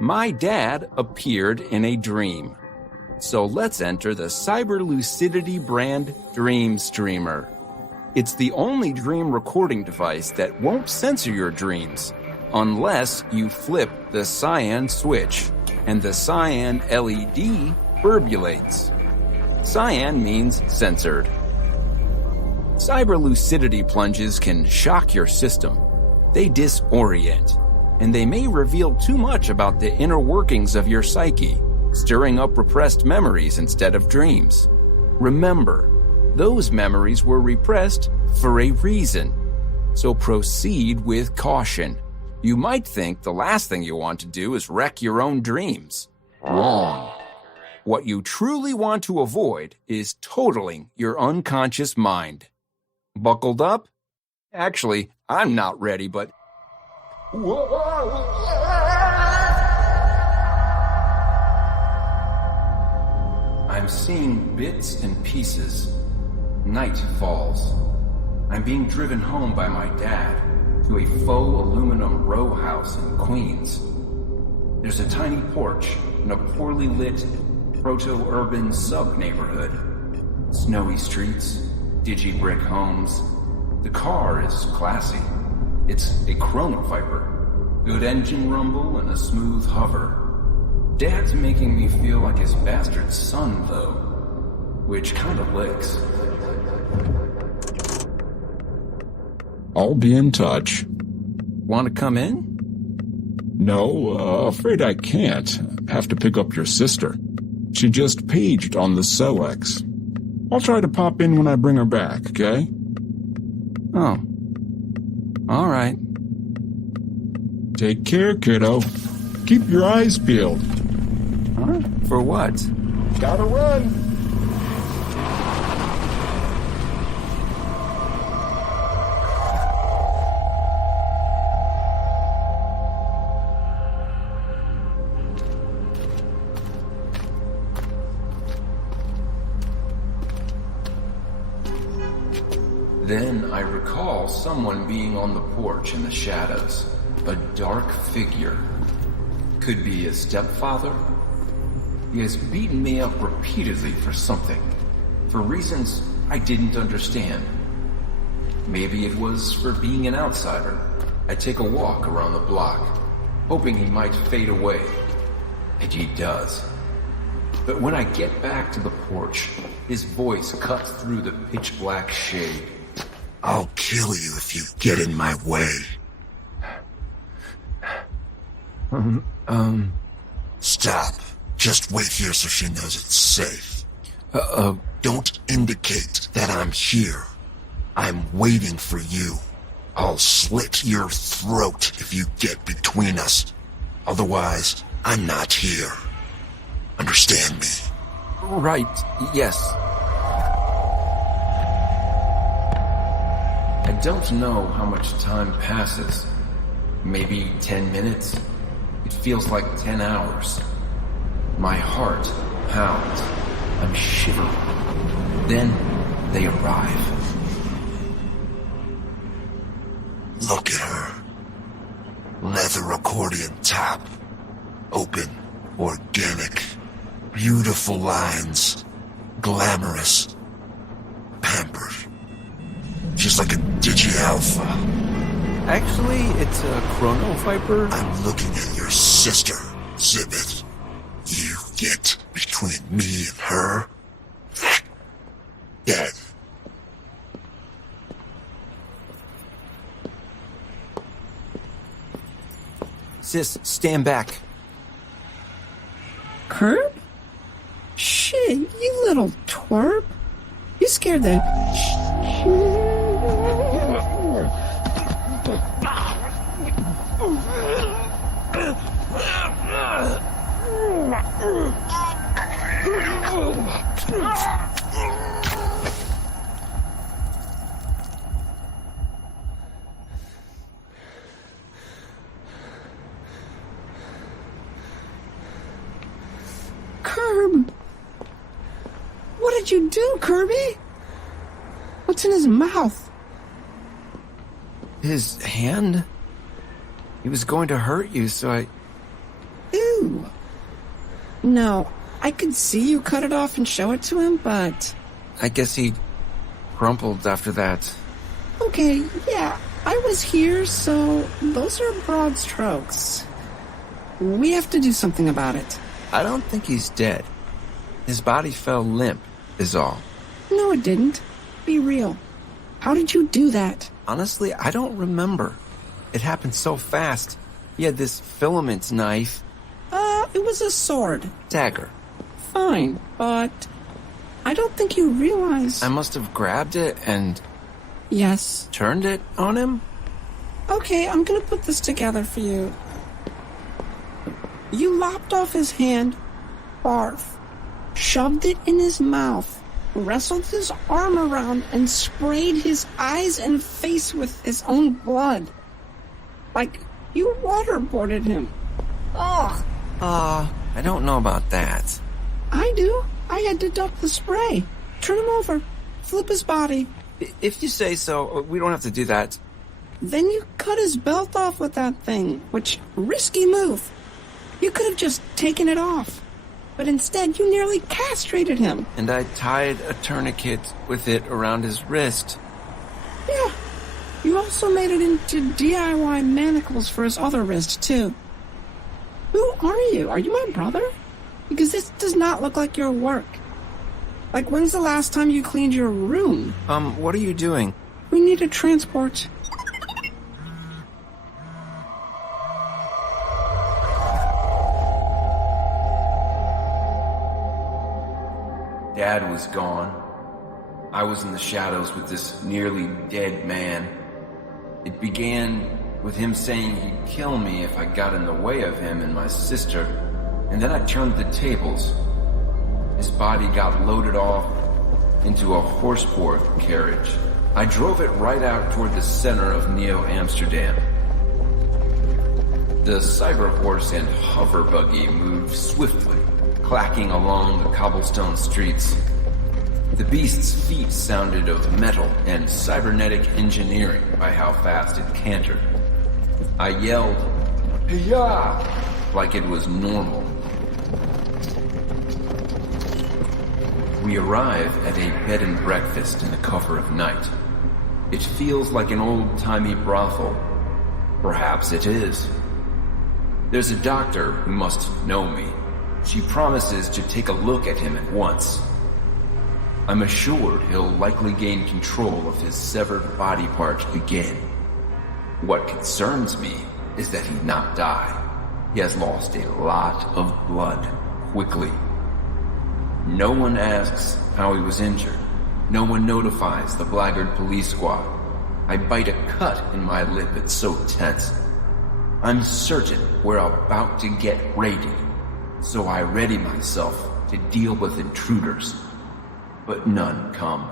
My dad appeared in a dream. So let's enter the Cyber Lucidity brand Dream Streamer. It's the only dream recording device that won't censor your dreams unless you flip the cyan switch, and the cyan LED burbulates. Cyan means censored. Cyber Lucidity plunges can shock your system. They disorient, and they may reveal too much about the inner workings of your psyche, stirring up repressed memories instead of dreams. Remember, those memories were repressed for a reason. So proceed with caution. You might think the last thing you want to do is wreck your own dreams. Wrong. What you truly want to avoid is totaling your unconscious mind. Buckled up? Actually, I'm not ready, but... I'm seeing bits and pieces. Night falls. I'm being driven home by my dad to a faux aluminum row house in Queens. There's a tiny porch in a poorly lit, proto-urban sub-neighborhood. Snowy streets, digi-brick homes. The car is classy. It's a Chronoviper. Good engine rumble and a smooth hover. Dad's making me feel like his bastard son, though, which kind of licks. I'll be in touch. Want to come in? No, afraid I can't. Have to pick up your sister. She just paged on the Celex. I'll try to pop in when I bring her back, okay? Oh. All right. Take care, kiddo. Keep your eyes peeled. Huh? For what? Gotta run. Then I recall someone being on the porch in the shadows. A dark figure. Could be his stepfather? He has beaten me up repeatedly for something. For reasons I didn't understand. Maybe it was for being an outsider. I take a walk around the block, hoping he might fade away. And he does. But when I get back to the porch, his voice cuts through the pitch-black shade. I'll kill you if you get in my way. Stop. Just wait here so she knows it's safe. Don't indicate that I'm here. I'm waiting for you. I'll slit your throat if you get between us. Otherwise, I'm not here. Understand me? Right, yes. I don't know how much time passes. Maybe 10 minutes? It feels like 10 hours. My heart pounds. I'm shivering. Then they arrive. Look at her. Leather accordion top. Open, organic, beautiful lines. Glamorous. Pampered. She's like a digi-alpha. Actually, it's a Chronoviper. I'm looking at your sister, Zibbet. You get between me and her. Dead. Sis, stand back. Herb? Shit, you little twerp. You scared the... Kirby! What did you do, Kirby? What's in his mouth? His hand? He was going to hurt you, so Ew. No, I could see you cut it off and show it to him, but... I guess he crumpled after that. Okay, yeah, I was here, so those are broad strokes. We have to do something about it. I don't think he's dead. His body fell limp, is all. No, it didn't. Be real. How did you do that? Honestly, I don't remember. It happened so fast. He had this filament knife. It was a sword. Dagger. Fine, but I don't think you realize... I must have grabbed it and... Yes. Turned it on him? Okay, I'm gonna put this together for you. You lopped off his hand, barf, shoved it in his mouth, wrestled his arm around, and sprayed his eyes and face with his own blood. Like, you waterboarded him. Ugh. I don't know about that. I do. I had to duck the spray. Turn him over. Flip his body. If you say so, we don't have to do that. Then you cut his belt off with that thing, which, risky move. You could have just taken it off. But instead, you nearly castrated him. And I tied a tourniquet with it around his wrist. Yeah. You also made it into DIY manacles for his other wrist, too. Who are you? Are you my brother? Because this does not look like your work. Like, when's the last time you cleaned your room? What are you doing? We need a transport. Dad was gone. I was in the shadows with this nearly dead man. It began with him saying he'd kill me if I got in the way of him and my sister, and then I turned the tables. His body got loaded off into a horse-poor carriage. I drove it right out toward the center of Neo-Amsterdam. The cyber horse and hover buggy moved swiftly, clacking along the cobblestone streets. The beast's feet sounded of metal and cybernetic engineering by how fast it cantered. I yelled, "Hey-ya!" like it was normal. We arrive at a bed and breakfast in the cover of night. It feels like an old-timey brothel. Perhaps it is. There's a doctor who must know me. She promises to take a look at him at once. I'm assured he'll likely gain control of his severed body part again. What concerns me is that he not die. He has lost a lot of blood, quickly. No one asks how he was injured. No one notifies the blackguard police squad. I bite a cut in my lip, it's so tense. I'm certain we're about to get raided, so I ready myself to deal with intruders. But none come.